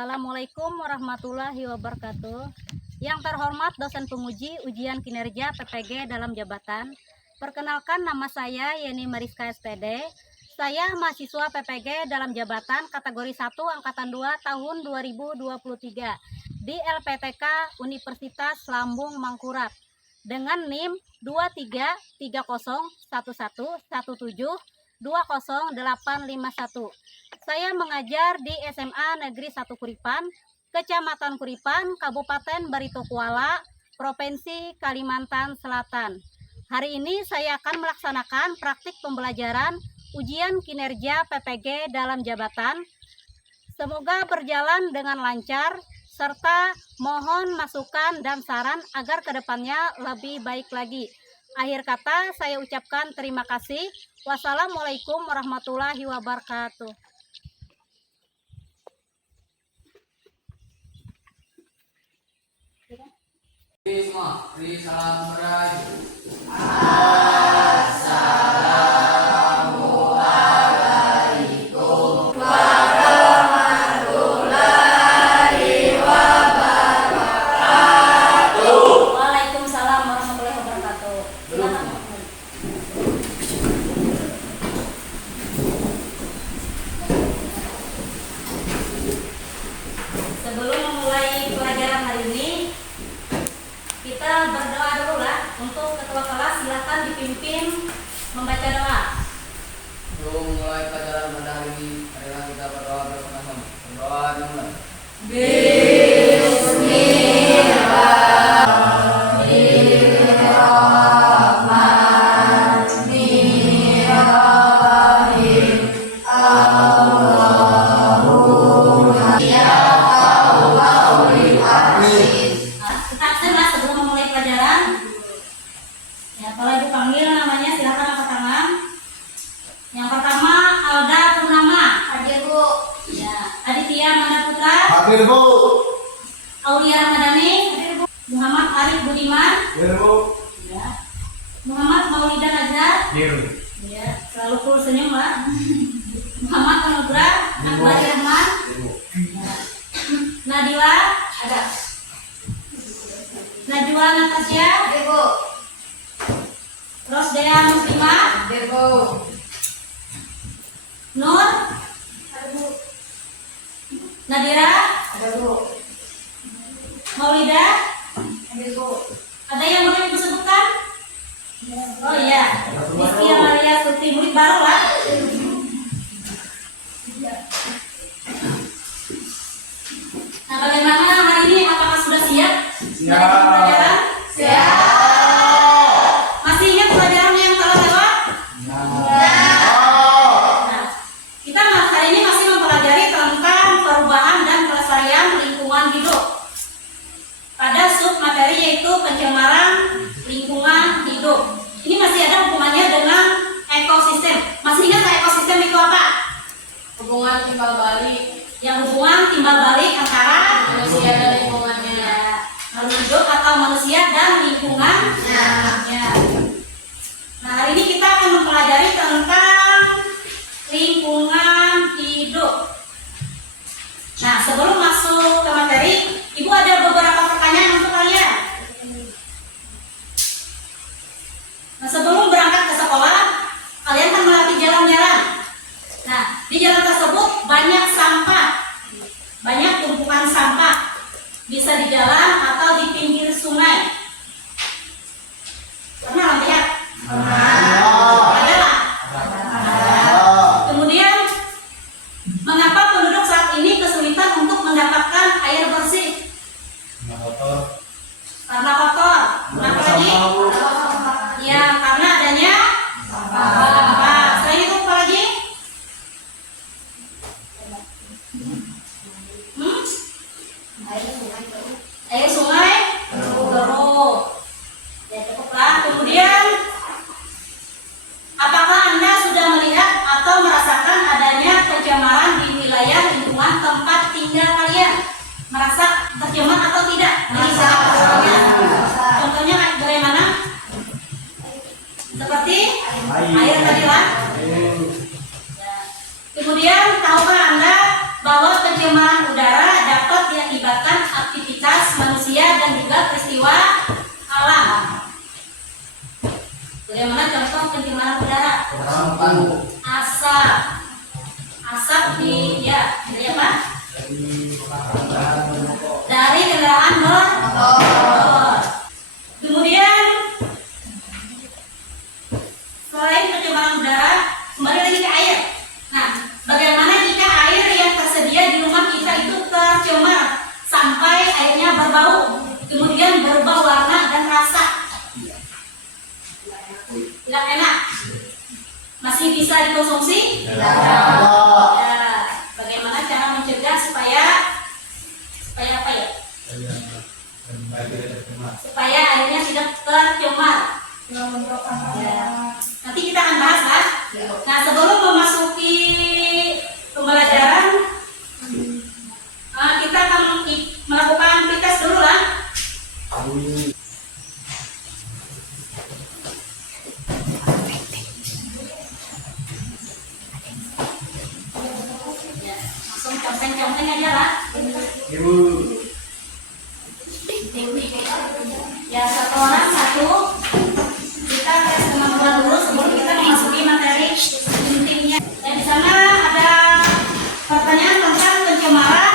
Assalamualaikum warahmatullahi wabarakatuh. Yang terhormat dosen penguji ujian kinerja PPG dalam jabatan. Perkenalkan, nama saya Yeni Mariska SPD. Saya mahasiswa PPG dalam jabatan kategori 1 angkatan 2 tahun 2023 di LPTK Universitas Lambung Mangkurat dengan NIM 23301117200851. Saya mengajar di SMA Negeri 1 Kuripan, Kecamatan Kuripan, Kabupaten Barito Kuala, Provinsi Kalimantan Selatan. Hari ini saya akan melaksanakan praktik pembelajaran ujian kinerja PPG dalam jabatan. Semoga berjalan dengan lancar, serta mohon masukan dan saran agar kedepannya lebih baik lagi. Akhir kata saya ucapkan terima kasih. Wassalamualaikum warahmatullahi wabarakatuh. Semua, beri salam merayu. Assalamualaikum warahmatullahi wabarakatuh. Waalaikumsalam warahmatullahi wabarakatuh. Sebelum memulai pelajaran hari ini, kita berdoa dulu lah. Untuk ketua kelas silakan dipimpin membaca doa. Sebelum mulai pelajaran pada hari ini, marilah kita berdoa bersama-sama. Berdoa dimulai. Kita absen lah sebelum memulai pelajaran. Ya, kalau ibu panggil namanya silakan angkat tangan. Yang pertama Alda Purnama. Hadir, Bu. Ya, Aditya Manda Putra. Hadir, Bu. Aulia Ramadhani. Hadir, Bu. Muhammad Arif Budiman. Hadir, Bu. Ya. Muhammad Maulida Nazar. Hadir. Ya, selalu full senyum lah. Muhammad Anugrah Akbar Rahman. Ya. Nadila ada. Najwa Natasha. Hadir, Bu. Rosdea Muslimah. Hadir, Bu. Nur. Hadir, Bu. Nadira. Hadir, Bu. Maulida. Hadir, Bu. Ada yang boleh ibu sebutkan? Oh iya, Rizky Amalia Suti, murid baru lah. Nah, bagaimana hari ini? Apakah sudah siap? Siap. Mengikuti pelajaran? Siap. Masih ingat pelajaran yang telah lewat? Nah, kita hari ini masih mempelajari tentang perubahan dan pelestarian lingkungan hidup. Pada sub materi yaitu pencemaran lingkungan hidup. Ini masih ada hubungannya dengan ekosistem. Masih ingat nggak ekosistem itu apa? Hubungan timbal balik Yang hubungan timbal balik antara manusia dan lingkungannya. makhluk hidup atau manusia dan lingkungannya. Nah, hari ini kita akan mempelajari tentang lingkungan hidup. Nah, sebelum masuk ke materi, Ibu ada beberapa pertanyaan untuk kalian. Nah, sebelum berangkat ke sekolah, kalian kan melatih jalan-jalan. Nah, di jalan tersebut banyak sampah, banyak tumpukan sampah. Bisa di jalan atau di pinggir sungai. Pernah lihat? Ada lah. Kemudian, mengapa penduduk saat ini kesulitan untuk mendapatkan air bersih? Karena kotor. Kenapa lagi? Ya, karena adanya sampah. Selain itu apa lagi? Air sungai keruh. Ya, cukuplah. Kemudian, apakah Anda sudah melihat atau merasakan adanya pencemaran di wilayah lingkungan tempat tinggal kalian? Merasa tercemar atau tidak? Contohnya bagaimana? Seperti air tadi lah. Ya. Kemudian tahukah Anda bahwa pencemaran udara dapat diakibatkan aktivitas manusia dan juga peristiwa alam. Bagaimana contoh pencemaran udara? Asap, asap di dari apa? Dari kendaraan bermotor. Kemudian selain pencemaran udara, kembali lagi ke air. Nah, bagaimana jika air yang tersedia di rumah kita itu tercemar sampai airnya berbau, kemudian berubah warna dan rasa? Tidak enak. Masih bisa dikonsumsi? Ya. Bagaimana cara mencegah supaya apa ya? Supaya airnya tidak tercemar. Ya. Nanti kita akan bahas, kan? Nah, sebelum memasuki pembelajaran, kita akan melakukan pretest dulu, lah. Ya, langsung contoh-contohnya aja, lah. Ya, satu orang satu. Kita tes kemampuan dulu sebelum kita memasuki materi intinya. Dan di sana ada pertanyaan tentang pencemaran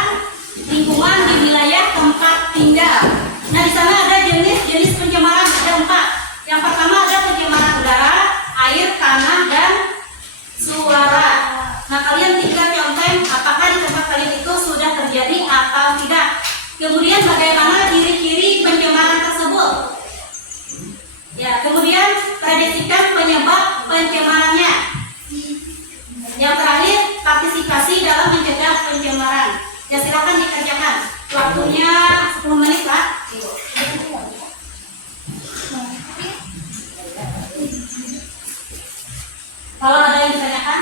lingkungan di wilayah tempat tinggal. Nah, di sana ada jenis-jenis pencemaran, ada 4. Yang pertama ada pencemaran udara, air, tanah, dan suara. Nah, kalian tinggal contoh apakah di tempat kalian itu sudah terjadi atau tidak. Kemudian bagaimana ciri-ciri pencemaran tersebut. Ya, kemudian prediksikan penyebab pencemarannya. Yang terakhir, partisipasi dalam mencegah pencemaran. Ya, silakan dikerjakan. Waktunya 10 menit, Pak. Kalau ada yang ditanyakan,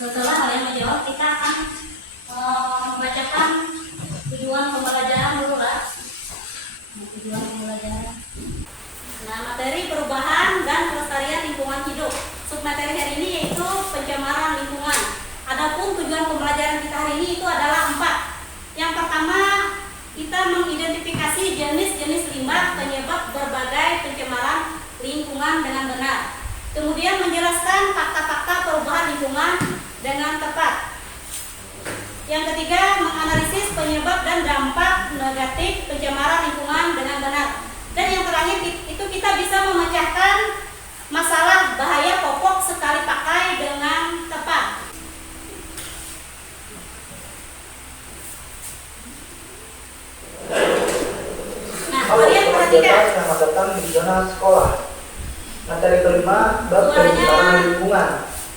setelah kalian menjawab, kita akan membacakan tujuan pembelajaran dulu, lah. Tujuan pembelajaran. Nah, materi perubahan dan pelestarian lingkungan hidup. Submateri hari ini yaitu pencemaran lingkungan. Adapun tujuan pembelajaran kita hari ini itu adalah 4. Yang pertama, kita mengidentifikasi jenis-jenis limbah penyebab berbagai pencemaran lingkungan dengan benar. Kemudian menjelaskan fakta-fakta perubahan lingkungan dengan tepat. Yang ketiga, menganalisis penyebab dan dampak negatif pencemaran lingkungan dengan benar. Dan yang terakhir itu kita bisa memecahkan masalah bahaya popok sekali pakai dengan tepat. Nah, kalian perhatikan. Selamat datang di zona sekolah. Materi kelima, bab pencemaran lingkungan.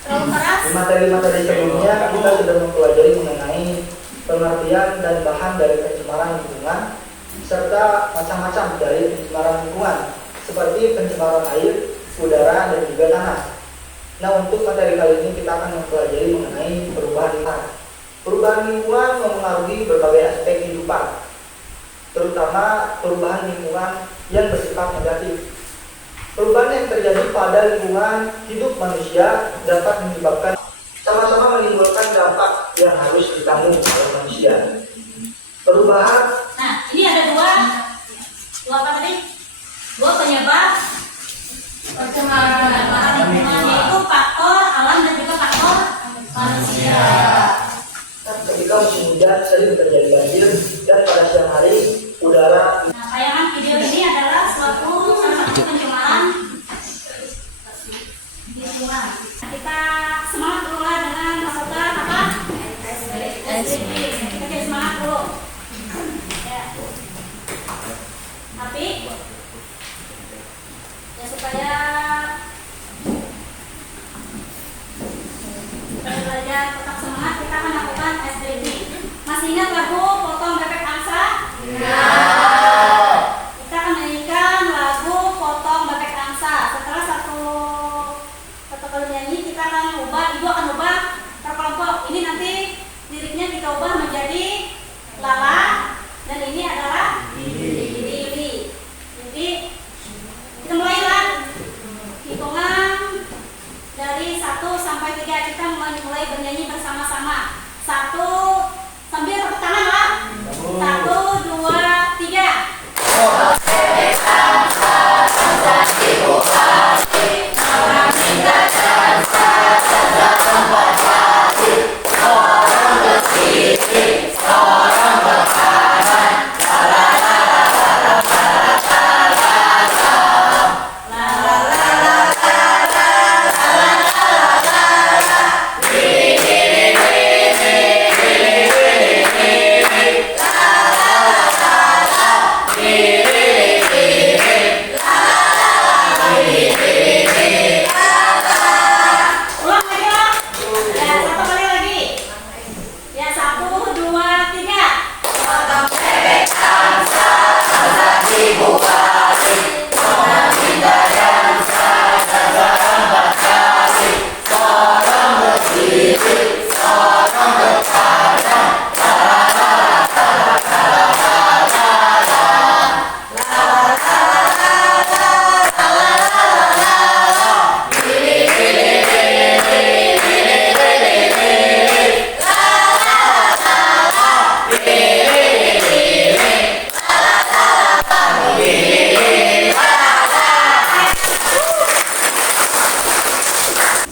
Di materi-materi sebelumnya kita sudah mempelajari mengenai pengertian dan bahan dari pencemaran lingkungan serta macam-macam dari pencemaran lingkungan seperti pencemaran air, udara, dan juga tanah. Nah, untuk materi kali ini kita akan mempelajari mengenai perubahan lingkungan. Perubahan lingkungan mempengaruhi berbagai aspek kehidupan, terutama perubahan lingkungan yang bersifat negatif. Perubahan yang terjadi pada lingkungan hidup manusia dapat menyebabkan sama-sama menimbulkan dampak yang harus ditanggung oleh manusia. Perubahan. Nah, ini ada dua apa tadi? Dua penyebab pencemaran lingkungan, yaitu faktor alam dan juga faktor manusia. Ketika musim hujan sering terjadi banjir dan pada siang hari udara. Nah, tayangan video ini adalah salah satu pencemaran lingkungan. Kita semangat dulu lah dengan masukan apa? SDG. Kita semangat dulu. Ya. Tapi ya supaya belajar tetap semangat, kita akan lakukan SDG. Masih ingat lagu Potong Bebek Angsa? Ya. Kita akan menyanyikan lagu Potong Bebek Angsa. Setelah satu kali nyanyi, kita akan ubah, ibu akan ubah Satu, sambil tepuk tangan Pak. Satu, dua, tiga. Ulang lagi Pak. Ya, satu kali lagi. Ya, satu, dua, tiga.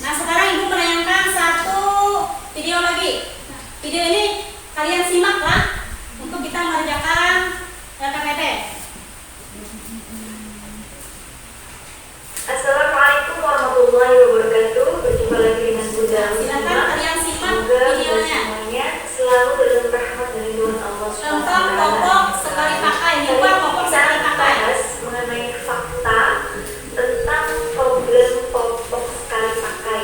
Nah, sekarang Ibu menayangkan satu video lagi. Nah, video ini kalian simaklah untuk kita mengerjakan LKPP. Assalamualaikum warahmatullahi wabarakatuh. Berjumpa lagi dengan Bunda Silakan Muslimah. kalian simak Semoga Bunda videonya. semuanya selalu dalam rahmat dan ridwan Allah Contoh popok sekali pakai. Dua popok Kita sekali pakai. bahas mengenai fakta tentang problem popok sekali pakai.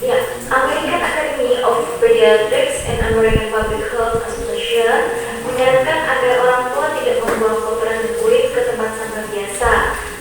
Ya, American Academy of Pediatrics and American Public Health Association menyarankan agar orang tua tidak membuang kotoran dan kulit ke tempat sampah biasa.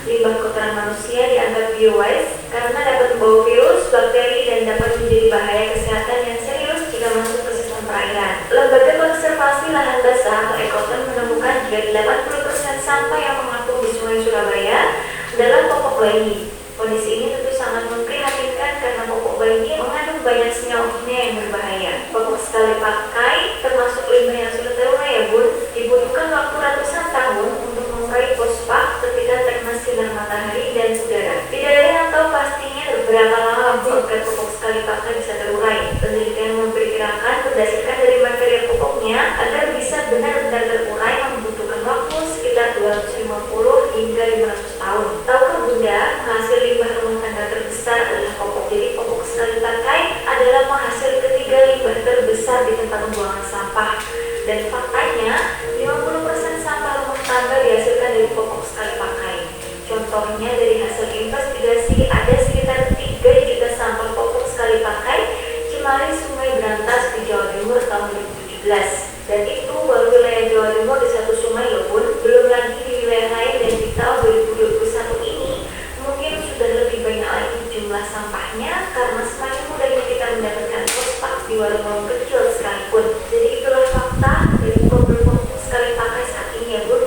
Limbah kotoran manusia dianggap biowaste karena dapat membawa virus, bakteri, dan dapat menjadi bahaya kesehatan yang serius jika masuk ke sistem perairan. Lembaga Konservasi Lahan Basah atau Ekoton menemukan jika 80% sampah yang mengapung di Sungai Surabaya adalah popok bayi. Kondisi ini tentu sangat memprihatinkan karena popok bayi mengandung banyak senyawa kimia yang berbahaya. Popok sekali pakai, termasuk limbah yang sudah terurai ya Bun, dibutuhkan waktu ratusan tahun untuk mengurai fosfat ketika terkena sinar matahari dan udara. Tidak ada yang tahu pastinya berapa lama agar popok sekali pakai bisa terurai. Penelitian memperkirakan berdasarkan dari materi popoknya agar bisa benar-benar terurai membutuhkan waktu sekitar 250 hingga 500 tahun. Tahukah Bunda, hasil limbah rumah tangga terbesar adalah popok. Jadi popok sekali pakai adalah penghasil ketiga limbah terbesar di tempat pembuangan sampah. Dan faktanya, 50% sampah rumah tangga dihasilkan dari popok sekali pakai. Contohnya dari hasil investigasi ada sekitar 3 juta sampel popok sekali pakai Cimari Sungai Berantas di Jawa Timur tahun 2017. Dan itu baru wilayah Jawa Timur di satu sungai loh Bun, belum lagi di wilayah lain. Dan di tahun 2021 ini mungkin sudah lebih banyak lagi jumlah sampahnya karena semakin mudahnya kita mendapatkan fosfat di warung-warung kecil sekalipun. Jadi itulah fakta dari problem popok sekali pakai saat ini ya Bun.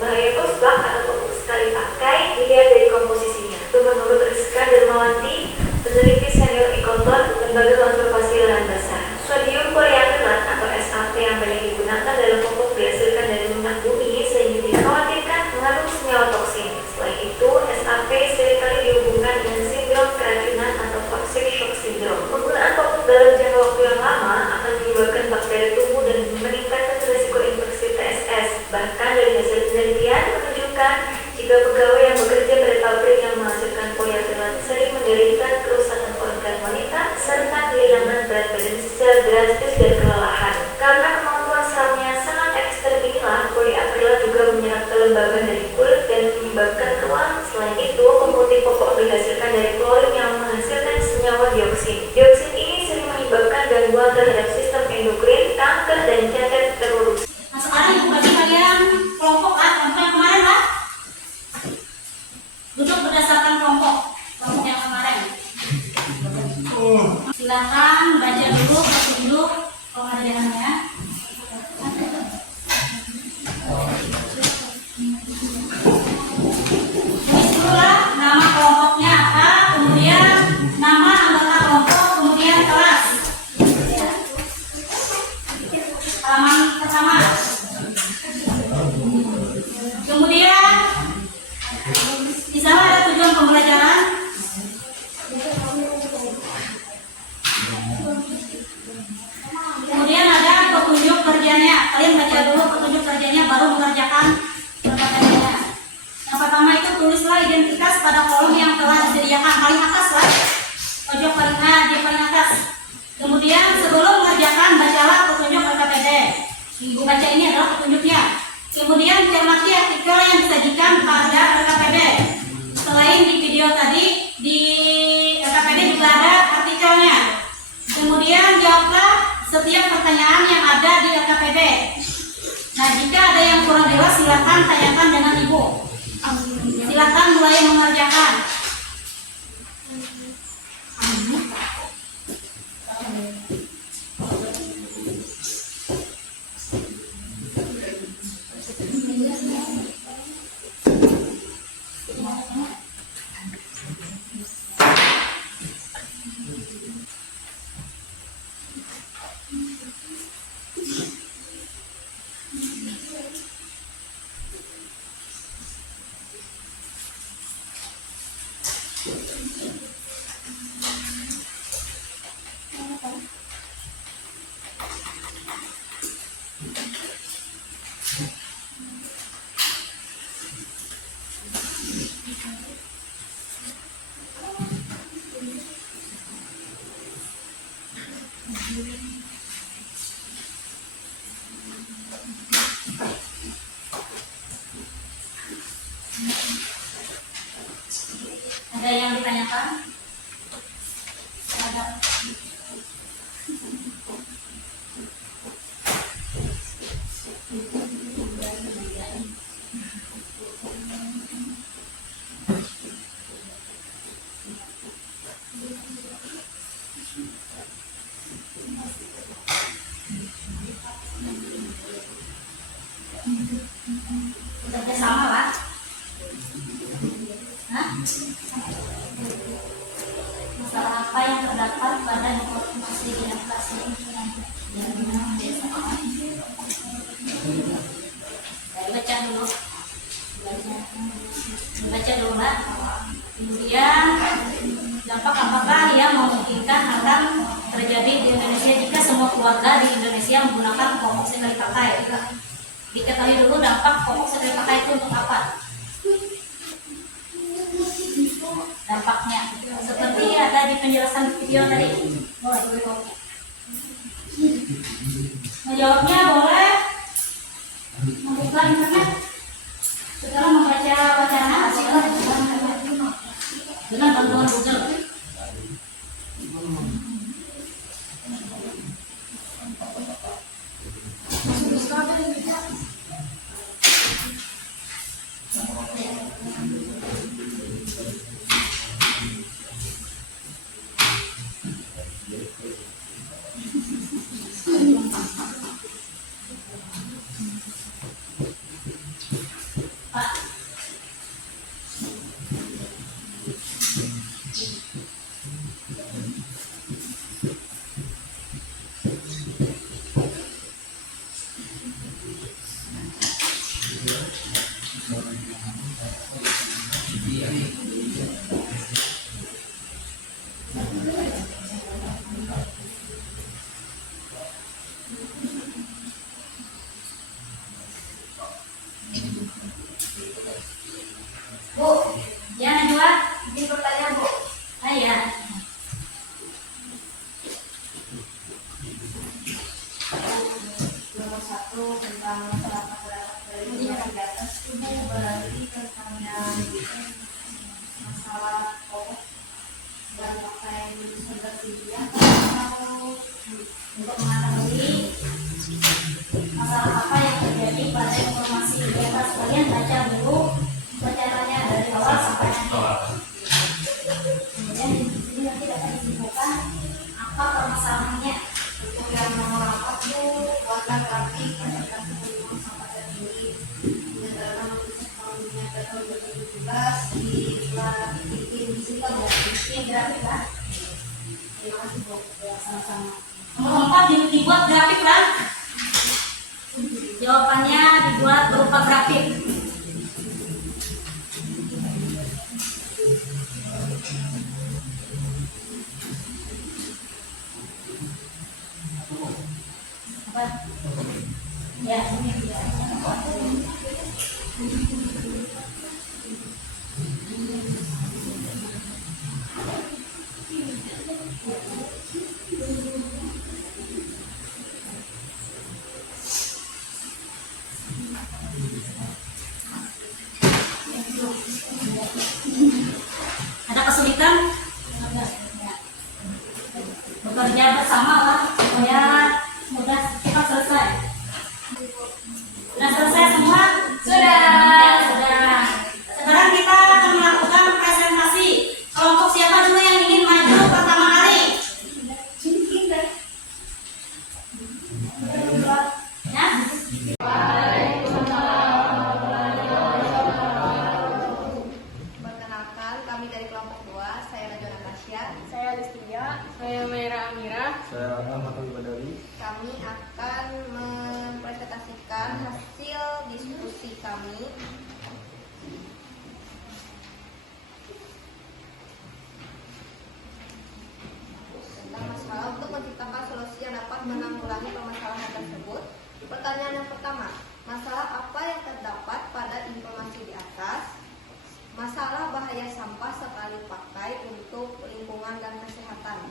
Bahaya fosfat atau popok sekali pakai dilihat dari komposisinya. Itu menurut Rizka Darmawanti, peneliti senior Ekoton, Lembaga Konservasi Lahan Basah. Sodium polyakrilat atau SAP yang banyak digunakan dalam popok dihasilkan dari minyak bumi sehingga dikhawatirkan mengandung senyawa toksin. Selain itu, SAP seringkali dihubungkan dengan sindrom keracunan atau toxic shock syndrome. Penggunaan popok dalam jangka waktu yang lama akan menyebabkan bakteri tumbuh dan meningkatkan risiko infeksi TSS. Bahkan dari hasil penelitian menunjukkan jika pegawai yang bekerja pada pabrik yang menghasilkan polyakrilat sering menderita kerusakan organ wanita serta kehilangan berat badan secara drastis dan kelelahan. Karena kemampuan selnya sangat ekstrem inilah, polyakrilat juga menyerap kelembaban dari kulit dan menyebabkan ruam. Selain itu, pemutih popok dihasilkan dari klorin yang menghasilkan senyawa dioksin. Dioksin ini sering menyebabkan gangguan terhadap sistem endokrin, kanker, dan cacat reproduksi. Nah, sekarang Ibu bagi kalian kelompok lah, kelompok yang kemarin lah. Duduk berdasarkan kelompok yang kemarin. tulislah identitas pada kolom yang telah disediakan paling atas lah, pojok paling atas. Kemudian sebelum mengerjakan bacalah petunjuk LKPD. Ibu baca ini adalah petunjuknya. Kemudian cermati artikel yang disajikan pada LKPD. Selain di video tadi, di LKPD juga ada artikelnya. Kemudian jawablah setiap pertanyaan yang ada di LKPD. Nah, jika ada yang kurang jelas silakan tanyakan dengan ibu. Silakan mulai mengerjakan. Ada yang ditanyakan? Ada. Sudah sama lah. Hah? Masalah apa yang terdapat pada informasi di atas ini? Baca dulu. Baca dulu lah. Kemudian dampak apakah yang memungkinkan akan terjadi di Indonesia jika semua keluarga di Indonesia menggunakan popok sekali pakai? Diketahui dulu dampak popok sekali pakai itu untuk apa? Dampaknya seperti ada di penjelasan video tadi. Menjawabnya boleh membuka internet, setelah membaca wacana hasilnya dengan bantuan Google. Bu, yang kedua, ini pertanyaan Bu. Iya. Nomor 1 tentang masalah dari yang di atas itu berarti tentang yang masalah pokok dan pakai seperti atau Untuk mengetahui masalah apa yang terjadi pada informasi di atas, kalian baca dulu bacaannya dari awal sampai akhir. Kemudian di sini nanti akan disebutkan apa permasalahannya. untuk yang nomor 4 itu warna grafik pendidikan sebelum sampai tertinggi berdasarkan notice tahun tahun 2017 bikin di sini kan Ini grafik lah. terima kasih Bu. Ya, sama-sama. Nomor 4 dibuat grafik lah. Jawabannya dibuat berupa grafik. Apa? Ya, ini dia. mengurangi permasalahan tersebut. Pertanyaan yang pertama, masalah apa yang terdapat pada informasi di atas? Masalah bahaya sampah sekali pakai untuk lingkungan dan kesehatan.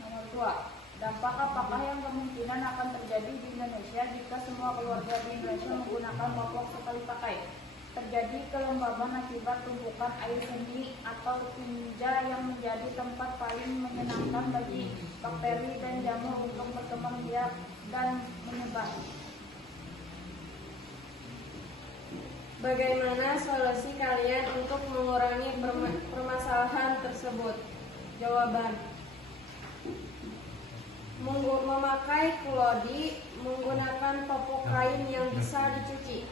Nomor 2. Dampak apakah yang kemungkinan akan terjadi di Indonesia jika semua keluarga di Indonesia menggunakan popok sekali pakai? Terjadi kelembaban akibat tumpukan air seni atau tinja yang menjadi tempat paling menyenangkan bagi bakteri dan jamur untuk berkembang biak dan menyebar. Bagaimana solusi kalian untuk mengurangi permasalahan tersebut? Jawaban: memakai kulodi, menggunakan popok kain yang bisa dicuci.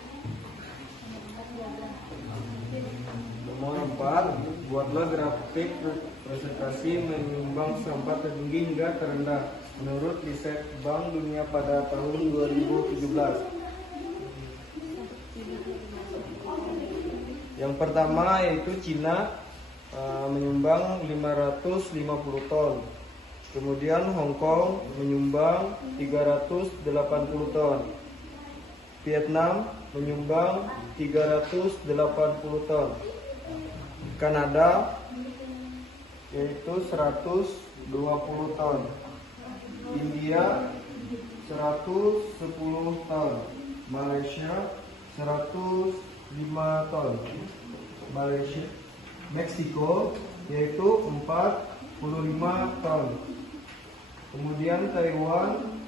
Nomor 4, buatlah grafik presentasi menyumbang sampah tertinggi hingga terendah menurut riset Bank Dunia pada tahun 2017. Yang pertama yaitu Cina menyumbang 550 ton. Kemudian Hong Kong menyumbang 380 ton. Vietnam menyumbang 380 ton. Kanada yaitu 120 ton. India 110 ton. Malaysia 105 ton. Meksiko yaitu 45 ton. Kemudian Taiwan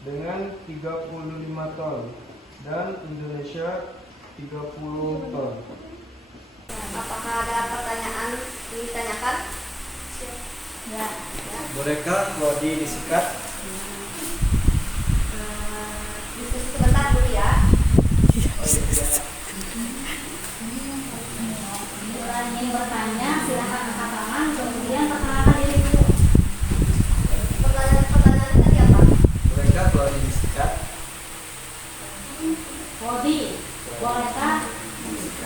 dengan 35 ton dan Indonesia 30 ton. Apakah ada pertanyaan yang ditanyakan? Ya. Bolehkah Claudi disikat? Diskusi sebentar dulu ya. Orang ingin bertanya, silakan angkat tangan, kemudian perkenalkan diri dulu. Pertanyaan tadi apa? Bolehkah Claudi disikat? Bodi, bolehkah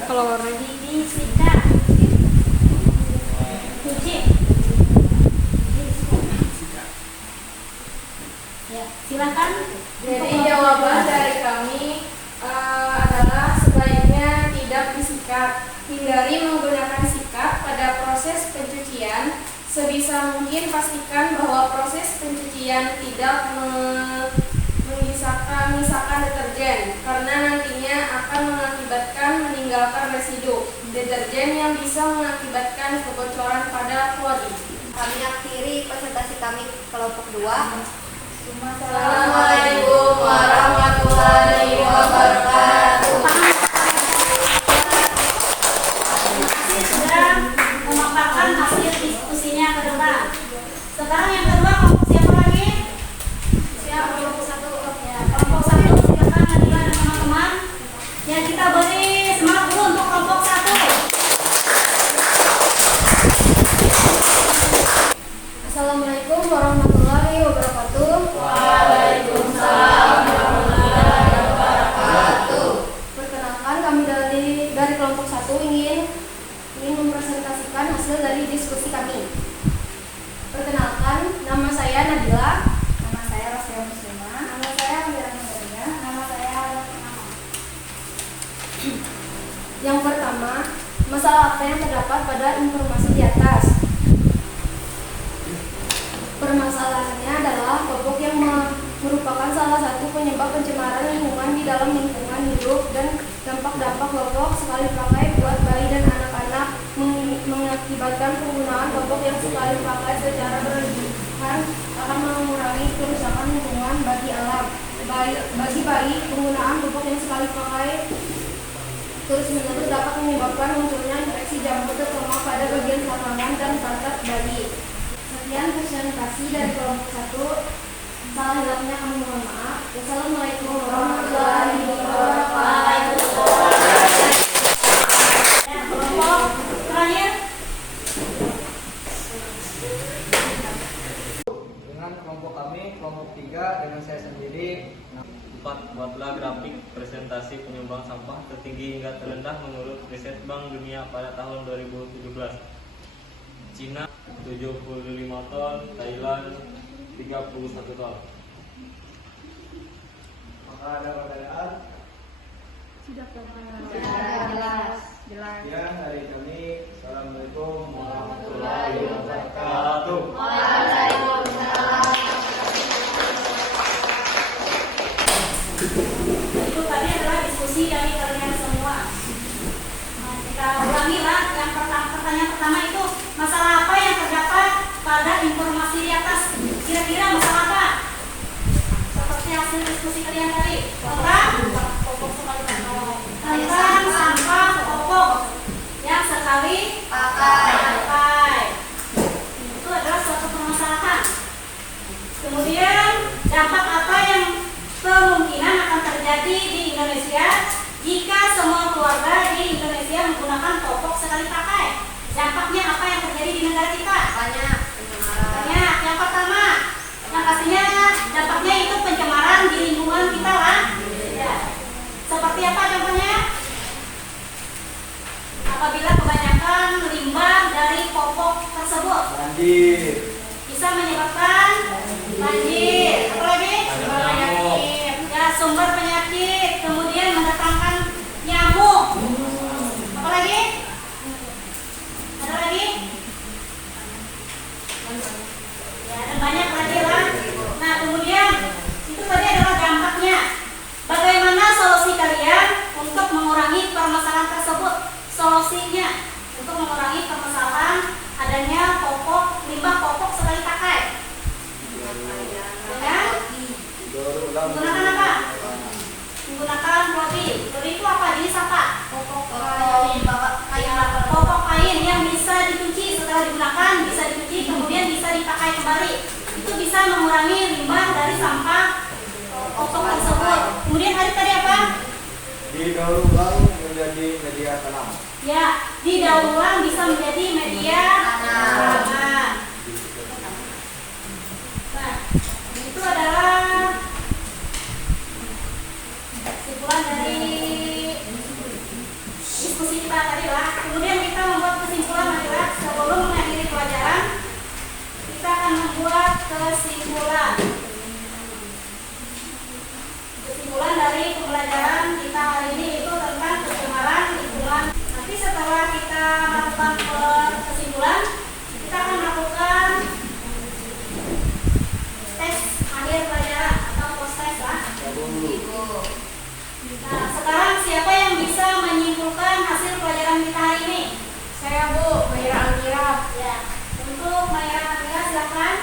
Kalau disikat? Cuci. Ya, silakan. Jadi jawaban dari kami adalah sebaiknya tidak disikat. Hindari menggunakan sikat pada proses pencucian. Sebisa mungkin pastikan bahwa proses pencucian tidak menyisakan deterjen, karena nantinya akan mengakibatkan meninggalkan residu deterjen yang bisa mengakibatkan kebocoran pada klodi. Kami akhiri presentasi kami kelompok 2. Assalamualaikum warahmatullahi wabarakatuh. Sudah memaparkan hasil diskusinya ke depan. Sekarang yang kedua, kelompok siapa lagi? Siapa? Kelompok 1. Ya, kelompok 1 silakan Nadila dan teman-teman. Ya, kita beri semangat dulu untuk kelompok 1. Assalamualaikum warahmatullahi wabarakatuh. Waalaikumsalam warahmatullahi wabarakatuh. Perkenalkan, kami dari kelompok 1 ingin mempresentasikan hasil dari diskusi kami. Perkenalkan, nama saya Nadila. Nama saya Rosya Muslimah. Nama saya Amira Nurina. Nama saya Rosya. Yang pertama, masalah apa yang terdapat pada informasi di atas? Permasalahannya adalah popok yang merupakan salah satu penyebab pencemaran lingkungan di dalam lingkungan hidup, dan dampak-dampak popok sekali pakai buat bayi dan anak-anak mengakibatkan penggunaan popok yang sekali pakai secara berlebihan akan mengurangi kerusakan lingkungan bagi alam. Bagi bayi, penggunaan popok yang sekali pakai terus-menerus dapat menyebabkan munculnya infeksi jamur terutama pada bagian selangkangan dan pantat bayi. Sekian presentasi dari kelompok 1. Salah hilangnya kami mohon maaf. Wassalamualaikum warahmatullahi wabarakatuh. Ya, kelompok terakhir. Dengan kelompok kami, kelompok 3 dengan saya sendiri. 4. Buatlah grafik presentasi penyumbang sampah tertinggi hingga terendah menurut riset Bank Dunia pada tahun 2017. Cina 75 ton, Thailand 31 ton. Maka ada pertanyaan? Sudah Jelas. Ya, hari kami. Assalamualaikum warahmatullahi wabarakatuh. Itu tadi adalah diskusi dari kalian semua. Nah, kita ulangi lah. Yang pertanyaan pertama itu masalah apa yang terdapat pada informasi di atas? Kira-kira masalah apa? Seperti hasil diskusi kalian tadi. Tentang sampah popok yang sekali pakai. Itu adalah suatu permasalahan. Kemudian dampak apa yang kemungkinan akan terjadi di Indonesia jika semua keluarga di Indonesia menggunakan popok sekali pakai? Dampaknya apa yang terjadi di negara kita? Banyak. Yang pertama, yang pastinya dampaknya itu pencemaran di lingkungan kita lah. Ya. Seperti apa contohnya? Apabila kebanyakan limbah dari popok tersebut bisa menyebabkan banjir. Apa lagi? Penyakit. Ya, sumber penyakit. Kemudian mendatangkan nyamuk. Apa lagi? Ada lagi? Ya, dan banyak lagi lah. Nah, kemudian itu tadi adalah dampaknya. Bagaimana solusi kalian untuk mengurangi permasalahan tersebut? Solusinya untuk mengurangi permasalahan adanya limbah popok sekali pakai. Ya? Menggunakan apa? Menggunakan roti. Roti itu apa? Jenis apa? Popok kain yang bisa dicuci setelah digunakan, bisa dicuci kemudian bisa dipakai kembali. Itu bisa mengurangi limbah dari sampah popok tersebut. Kemudian tadi apa? Didaur ulang menjadi media tanam. Ya, didaur ulang bisa menjadi media tanaman. Nah, itu adalah kesimpulan dari diskusi kita tadi lah. Kemudian kita membuat kesimpulan adalah sebelum mengakhiri pelajaran kita akan membuat kesimpulan. Kesimpulan dari pembelajaran kita hari ini itu tentang pencemaran lingkungan. Nanti setelah kita melakukan kesimpulan, kita akan melakukan tes akhir pelajaran atau post test lah. Nah, sekarang siapa yang bisa menyimpulkan hasil pelajaran kita hari ini? Saya Bu, Maira Almira. Ya, untuk Maira Almira silakan.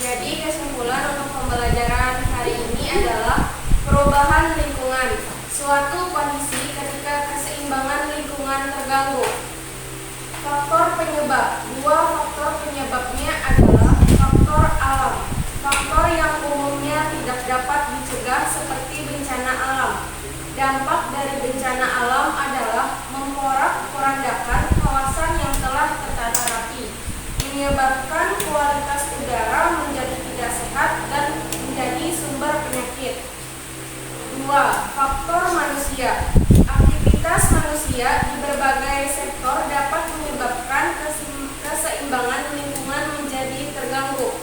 Jadi kesimpulan untuk pembelajaran hari ini adalah perubahan lingkungan, suatu kondisi ketika keseimbangan lingkungan terganggu. Faktor penyebab. Dua faktor penyebabnya adalah faktor alam. Faktor yang umumnya tidak dapat dicegah seperti bencana alam. Dampak dari bencana alam adalah memporak-porandakan kawasan yang telah tertata rapi, menyebabkan kualitas udara menjadi tidak sehat dan menjadi sumber penyakit. 2. Faktor manusia. Aktivitas manusia di berbagai sektor dapat menyebabkan keseimbangan lingkungan menjadi terganggu.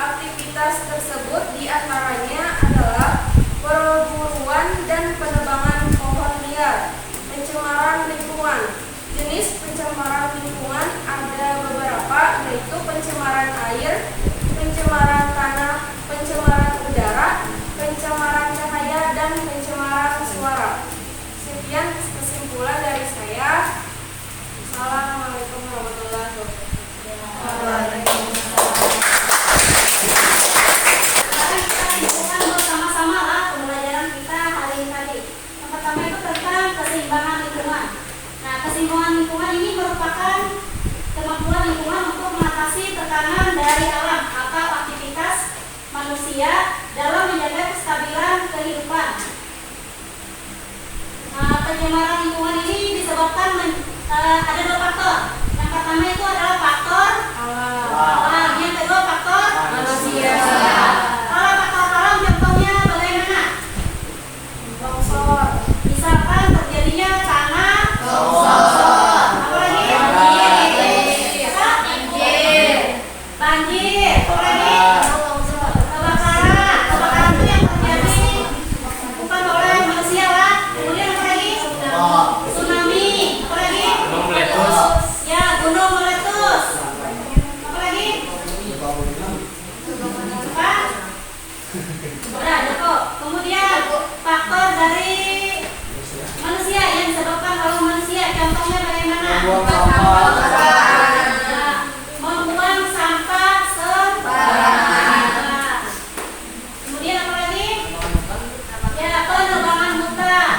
Aktivitas tersebut diantaranya adalah perburuan dan penebangan pohon liar, pencemaran lingkungan. Jenis pencemaran lingkungan ada beberapa, yaitu pencemaran air, pencemaran tanah, pencemaran udara, pencemaran cahaya, dan pencemaran suara. Sekian kesimpulan dari saya. Assalamualaikum warahmatullahi wabarakatuh. Kita bersama-sama lah pembelajaran kita hari ini tadi. Yang pertama itu tentang keseimbangan lingkungan. Nah, keseimbangan lingkungan ini merupakan kemampuan lingkungan untuk mengatasi tekanan dari alam atau aktivitas manusia dalam menjaga kestabilan kehidupan. Nah, pencemaran lingkungan ini disebabkan ada dua faktor. Yang pertama itu adalah faktor alam. Yang kedua faktor manusia. Kalau faktor alam contohnya bagaimana? Longsor. Misalkan terjadinya tanah longsor. Apalagi banjir. membuang sampah. Membuang sampah sembarangan. Kemudian apa lagi? Ya, penebangan hutan.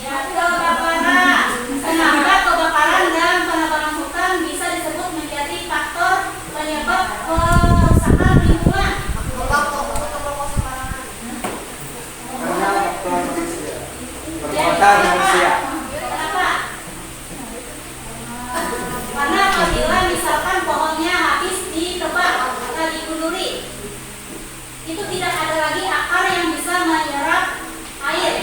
Ya, kebakaran. Kenapa kebakaran dan penebangan hutan bisa disebut menjadi faktor penyebab kerusakan lingkungan? Karena faktor manusia. Ya, Perbuatan manusia. Kenapa? Karena apabila misalkan pohonnya habis ditebang atau digunduli, itu tidak ada lagi akar yang bisa menyerap air.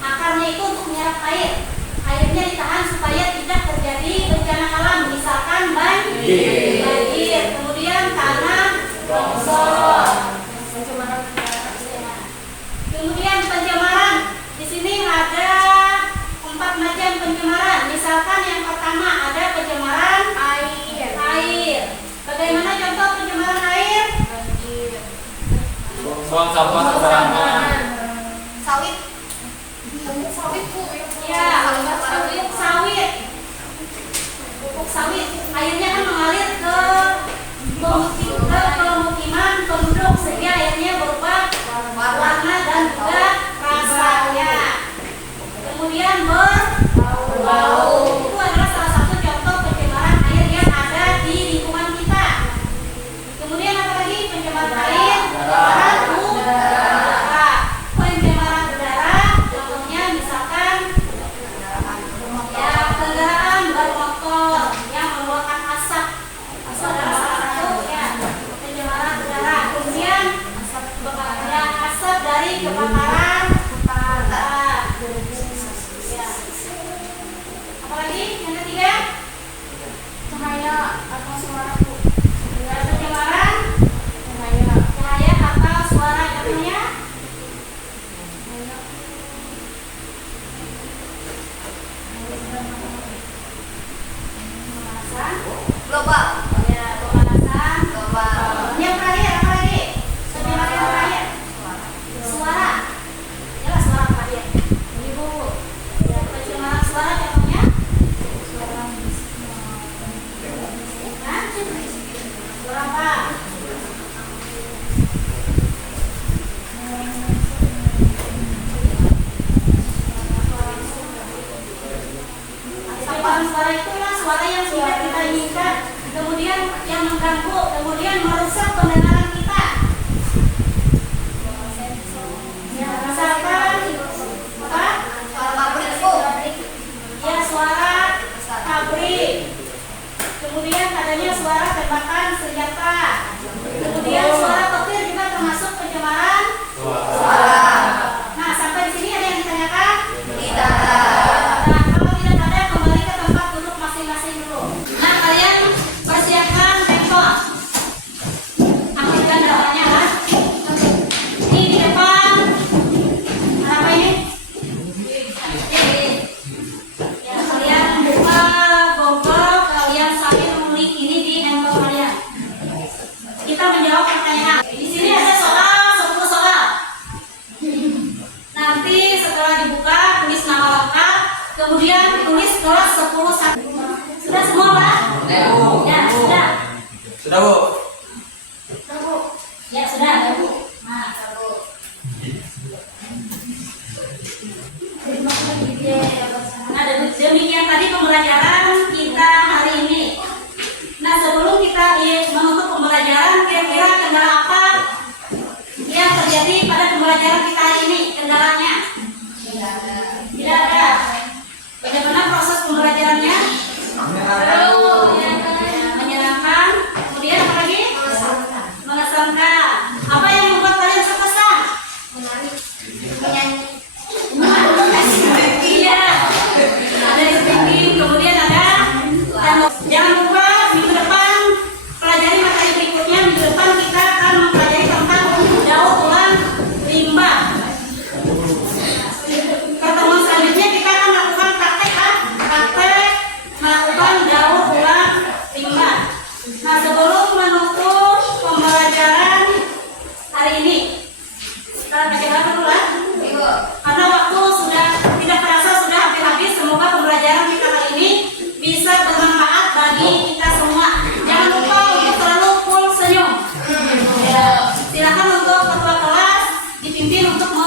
Akarnya itu untuk menyerap air. Airnya ditahan supaya tidak terjadi bencana alam, misalkan banjir, kemudian tanah longsor. Kemudian pencemaran. Di sini ada 4 macam pencemaran. Misalkan yang pertama ada pencemaran air. Bagaimana contoh pencemaran air? Buang sampah sembarangan. Sawit. Ya, sawit. Pupuk sawit. Airnya kan mengalir ke pemukiman penduduk sehingga airnya berubah warna dan juga rasanya. Kemudian berbau. Itu adalah salah satu contoh pencemaran air yang ada di lingkungan kita. Kemudian apa lagi? Pencemaran air, pencemaran udara. Pencemaran udara, contohnya misalkan ya kendaraan bermotor yang mengeluarkan asap. Itu adalah salah satu ya pencemaran udara. Kemudian ya asap dari kebakaran hutan. Ya. Apalagi yang ketiga? Cahaya atau suara Bu. Pencemaran cahaya atau suara, contohnya pemanasan. Global. Ya, pemanasan. Global. Yang terakhir apa lagi? Pencemaran yang terakhir. Suara. Jelas suara apa dia? Ibu. Ya, pencemaran suara contohnya? Hah? Suara apa? Pencemaran suara itulah suara yang tidak kita inginkan, kemudian yang mengganggu, kemudian merusak pendengaran kita. Ya, misalkan apa? Suara pabrik Bu. Ya, suara pabrik. Kemudian adanya suara tembakan senjata. Kemudian suara petir juga termasuk pencemaran suara. Nah, sampai di sini ada yang ditanyakan? Tidak. Nah, kalau tidak ada, kembali ke tempat duduk masing-masing dulu. Nah, kalian persiapkan handphone. Aktifkan dalamnya kan? Ini di depan. Apa ini? Ya, kalian buka Google, kalian sambil mengulik ini di handphone kalian. Kita menjawab pertanyaan. Di sini ada soal 10 soal. Nanti setelah dibuka tulis nama lengkap, kemudian tulis kelas 10 satu. Sudah semua Pak? Ya, sudah. Sudah Bu. Sudah Bu. Ya, sudah. Nah, Bu. Nah, demikian tadi pembelajaran kita hari ini. Nah, sebelum kita menutup pembelajaran, kira-kira kendala apa yang terjadi pada pembelajaran kita hari ini? Kendalanya? Tidak ada. Bagaimana proses pembelajarannya? Menyenangkan. Kemudian apa lagi? Mengesankan. Apa yang membuat kalian terkesan? Menyanyi. Iya. Ada speaking, kemudian ada jangan lupa minggu depan pelajari materi berikutnya. Minggu depan kita akan mempelajari tentang daur ulang limbah. Pertemuan selanjutnya kita akan melakukan praktek melakukan daur pimpin untuk